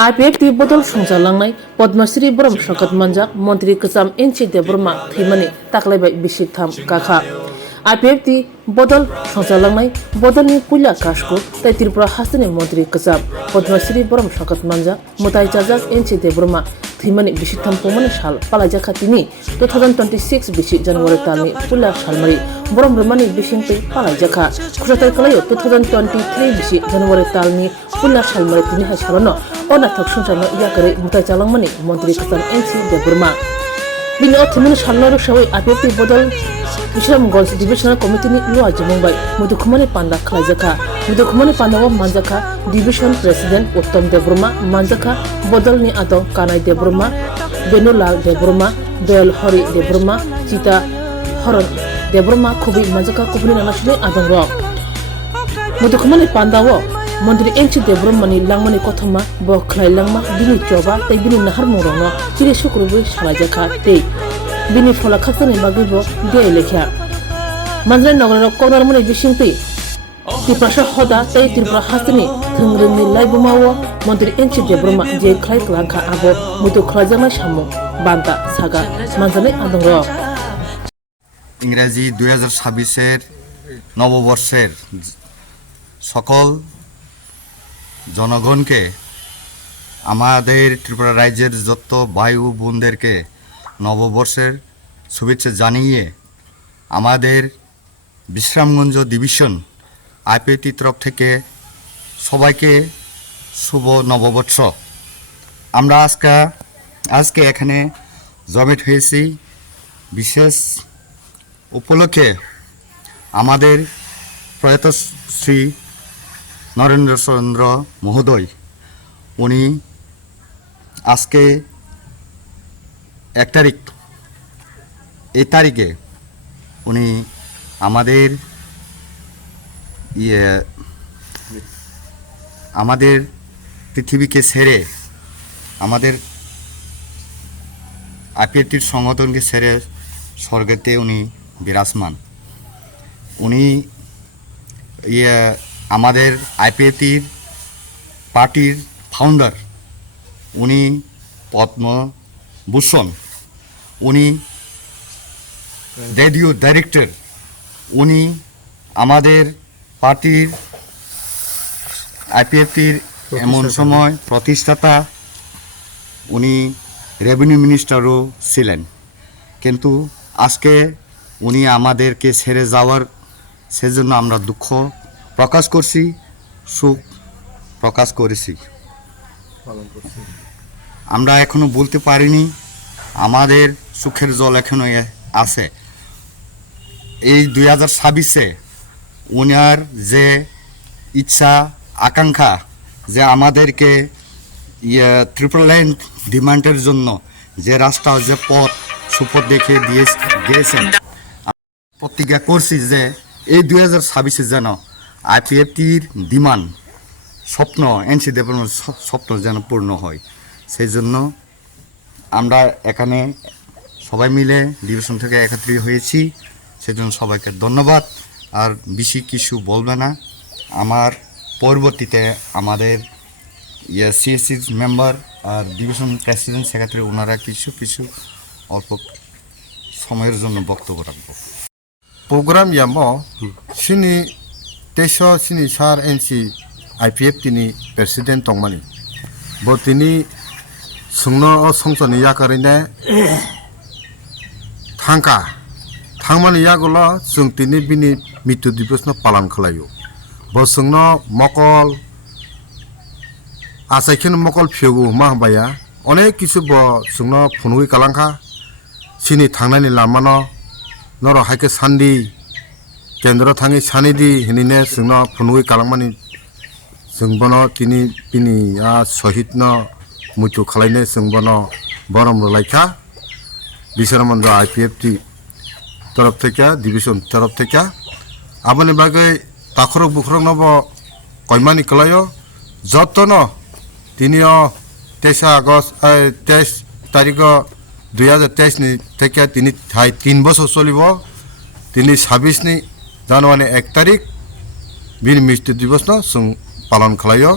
IPF ti botol songjalangnai Padmasri Bram Shakat Manjak Mantri Kesam Enchi Debrma Thimani Taklaibai Bishik Tham Kakha IPF ti botol songjalangnai botol ni puila kashko tai Tripura Hasani Mantri Kesam Padmasri Bram Shakat Manjak Mutai Jajak Enchi Debrma Thimani Bishik Tham Pumani Shal Palajaka Tini 2026 Bishik January Tami Puila Shalmari Bram Romani Bishing Pi Palajaka Kusatai Kalayo 2023 Bishik January Talni Puila Shalmari Tini Hashabano Ona Takshunsano Yakari Mutai Jalangmani Mantri Kesam Enchi Debrma Bini Othimani Shalnaro Shawai IPF Bodol Bishram Gons Divisional Committee ni Lua Mumbai Mudukumani Panda Klajaka Mudukumani Pandawa Manjaka Division President Uttam Debrma Manjaka Bodol ni Ato Kanai Debrma Benulal Debrma Doyal Hori Debrma Chita Horon Debrma Kubi Manjaka Kubni Nanashini Adangro Mudukumani Pandawa Mantri Enchi Debrma ni Langmani Kothama Bo Khlai Langma Bini Choba Tai Bini Nahar Murongo Chiri Shukrubi Shalajaka Tei Bini Fola Khasani Magibo Dia Lekha Manjai Nogara Konar Mani Bishingti Tipasha Hoda Tai Tripura Hasani Thungrini Laibumawo Mantri Enchi Debrma Je Khlai Klanka Abo Mutu Khlajama Shamu Banta Saga Manjai Adangro ইংরেজি 2026-এর নববর্ষের সকল জনগণকে আমাদের ত্রিপুরা রাজ্যের যত ভাই ও বোনদেরকে নববর্ষের শুভেচ্ছা জানিয়ে আমাদের বিশ্রামগঞ্জ ডিভিশন আইপিএফটি তরফ থেকে সবাইকে শুভ নববর্ষ। আমরা আজকে এখানে জয়েন্ট হয়েছি বিশেষ উপলক্ষে আমাদের প্রয়াত শ্রী নরেন্দ্র চন্দ্র মহোদয় উনি আজকে এই তারিখে উনি আমাদের পৃথিবীকে ছেড়ে আমাদের আইপিএফটির সংগঠনকে ছেড়ে স্বর্গেতে উনি বিরাজমান। উনি আমাদের আইপিএফটির পার্টির ফাউন্ডার, উনি পদ্মভূষণ, উনি রেডিও ডাইরেক্টর, উনি আমাদের পার্টির আইপিএফটির এমন সময় প্রতিষ্ঠাতা, উনি রেভিনিউ মিনিস্টারও ছিলেন। কিন্তু আজকে উনি আমাদেরকে ছেড়ে যাওয়ার সেজন্য আমরা দুঃখ প্রকাশ করছি, সুখ প্রকাশ করেছি। আমরা এখনো বলতে পারিনি, আমাদের সুখের জল এখনো আছে। এই 2026-এ উনার যে ইচ্ছা আকাঙ্ক্ষা যে আমাদেরকে ত্রিপুরাল্যান্ড ডিমান্ডের জন্য যে রাস্তা যে পথ সুপথ দেখিয়ে দিয়েছেন, প্রতিজ্ঞা করছি যে এই 2026-এ যেন আইপিএফটির ডিমান্ড স্বপ্ন এনসি ডেভেলপমেন্ট স্বপ্ন যেন পূর্ণ হয়। সেই জন্য আমরা এখানে সবাই মিলে ডিভিশন থেকে একত্রিত হয়েছি, সেজন্য সবাইকে ধন্যবাদ। আর বেশি কিছু বলবে না, আমার পরবর্তীতে আমাদের সিএসসি মেম্বার আর ডিভিশন প্রেসিডেন্ট সেক্রেটারি ওনারা কিছু অল্প সময়ের জন্য বক্তব্য রাখবো। program yamo sini teso sini sar NC IPF tini president tongmani bo tini sungno o songchoni yakarine thangmani yagulo sung tini bini mrityu divos no palan khlayo bo sungno mokol asaikhino mokol phegu mahbaya onek kichu bo sungno phunui kalangkha sini thangnani lamano noro haike sandi kendro thangi sanidi hinine sungno phunui kalangmani sungbono tini bini shahidno mutu khalaine sungbono borom laikha bisaramanjo IPFT তরফ থেকে division তরফ থেকে আপনি বাগে তাখরক বুখরক নব কইমানি কলায় যতন তিনিও 23 আগস্ট 23 তারিখ 2023 নি থেকে তিনি 3 বছর চলিব। তিনি 26 নি জানুয়ারি 1 তারিখ বীর মৃত্যু দিবস ন পালন খালায়।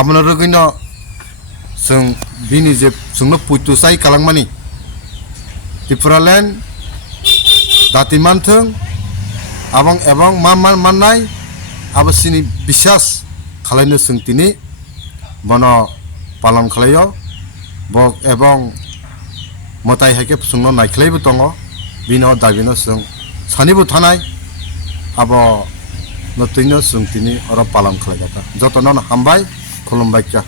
আপনার जों बिनि जे जोंनो पुइतु साइ कालांमानि त्रिपुरालेण्ड दातिमानथों आबं एबं माननाय आबसिनि बिसास खालायनो सोंथिनि बन पालन खालायो बक एबं मताय हाइके जोंनो नायख्लायबो दङ बिनो दाबिनो जों सानिबो थानाय आब नतैनो सोंथिनि अर पालन खालायगोन जतन हामबाय खुलुमबाय क्या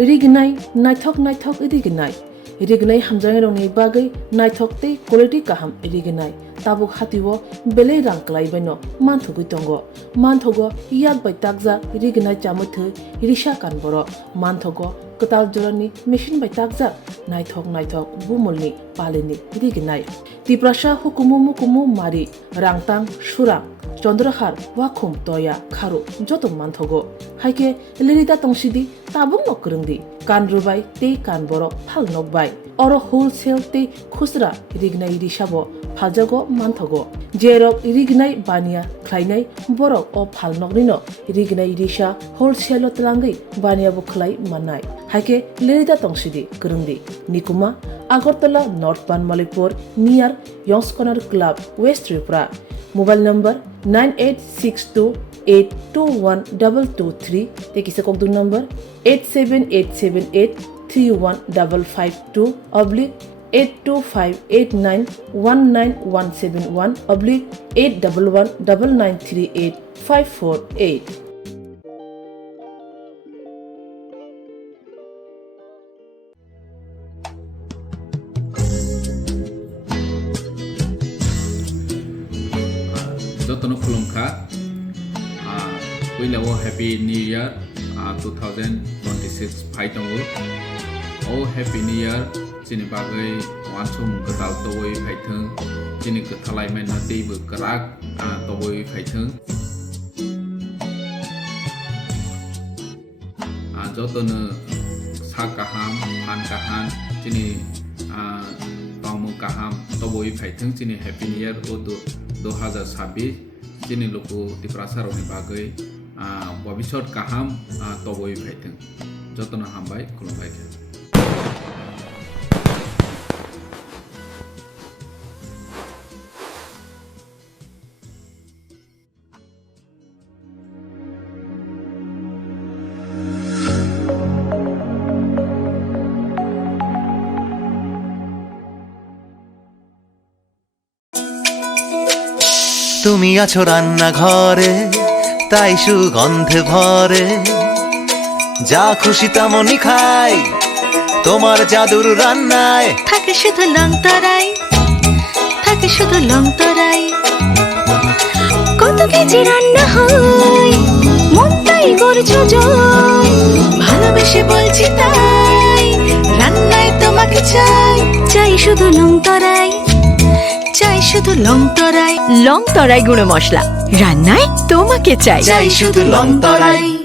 रिगनाय नायथक रिगनाय हामजानाय रंनि बागै नायथक ते क्वालिटी काहाम रिगनाय ताबुक हातिवो बेले रां क्लाइबायनो मानथुगै दंग मानथगो याद बाय ताकजा रिगनाय चामुथो रिशा कानबरो मानथगो कताल जरनि मेशिन बाय ताकजा नायथक बुमलनि पालिनि रिगनाय तिप्रासा हुकुमु मारि रांतां सुरा चंद्रहार वाखुम तोया खारु जतो मानथगो हाइके लिरिदा तंसिदि ताबुक नकरंदि कानरुबाय ते कानबरो फाल नकबाय अर होलसेल ते खुसरा रिगनाय रिशाबो फालजागो मानथगो जेरक रिगनाय बानिया ख्लायनाय बरक अ फाल नकनिनो रिगनाय रिशा होलसेल तलांगै बानियाबो ख्लाय माननाय हाइके लिरिदा तंसिदि करंदि निकुमा Agartala north Banamalipur near Young's corner club west Tripura mobile number 9862821223 ते किसे कोक दूर number 878783195181171/8119938548548 Jotono Kulumka, we love Happy New Year 2026 Python. Oh, Happy New Year, Chinibagai, Wansum Katal Toy Python, Chinikathalai Menati, Karak, Toy Python. Jotono Sakaham, Hankahan, Chini Tomu Kaham, Toy Python, Chini Happy New Year, Odo. 2026 jini loko tiprasa roni bagai bobisot kaham toboi phaiteng jotona hambai khulumbai khe তুমি আছো রান্না ঘরে তাই সুগন্ধে ভরে যা খুশি তেমনই খাই তোমার জাদুর রান্নায় থাকে শুধু লং তরাই কত কেজি রান্না হয় মনটাই করছো জয় ভালোবেসে বলছি তাই রান্নায় তোমাকে চাই শুধু লং তরাই লং তরাই গুঁড়ো মশলা রান্নায় তোমাকে চাই শুধু লং তরাই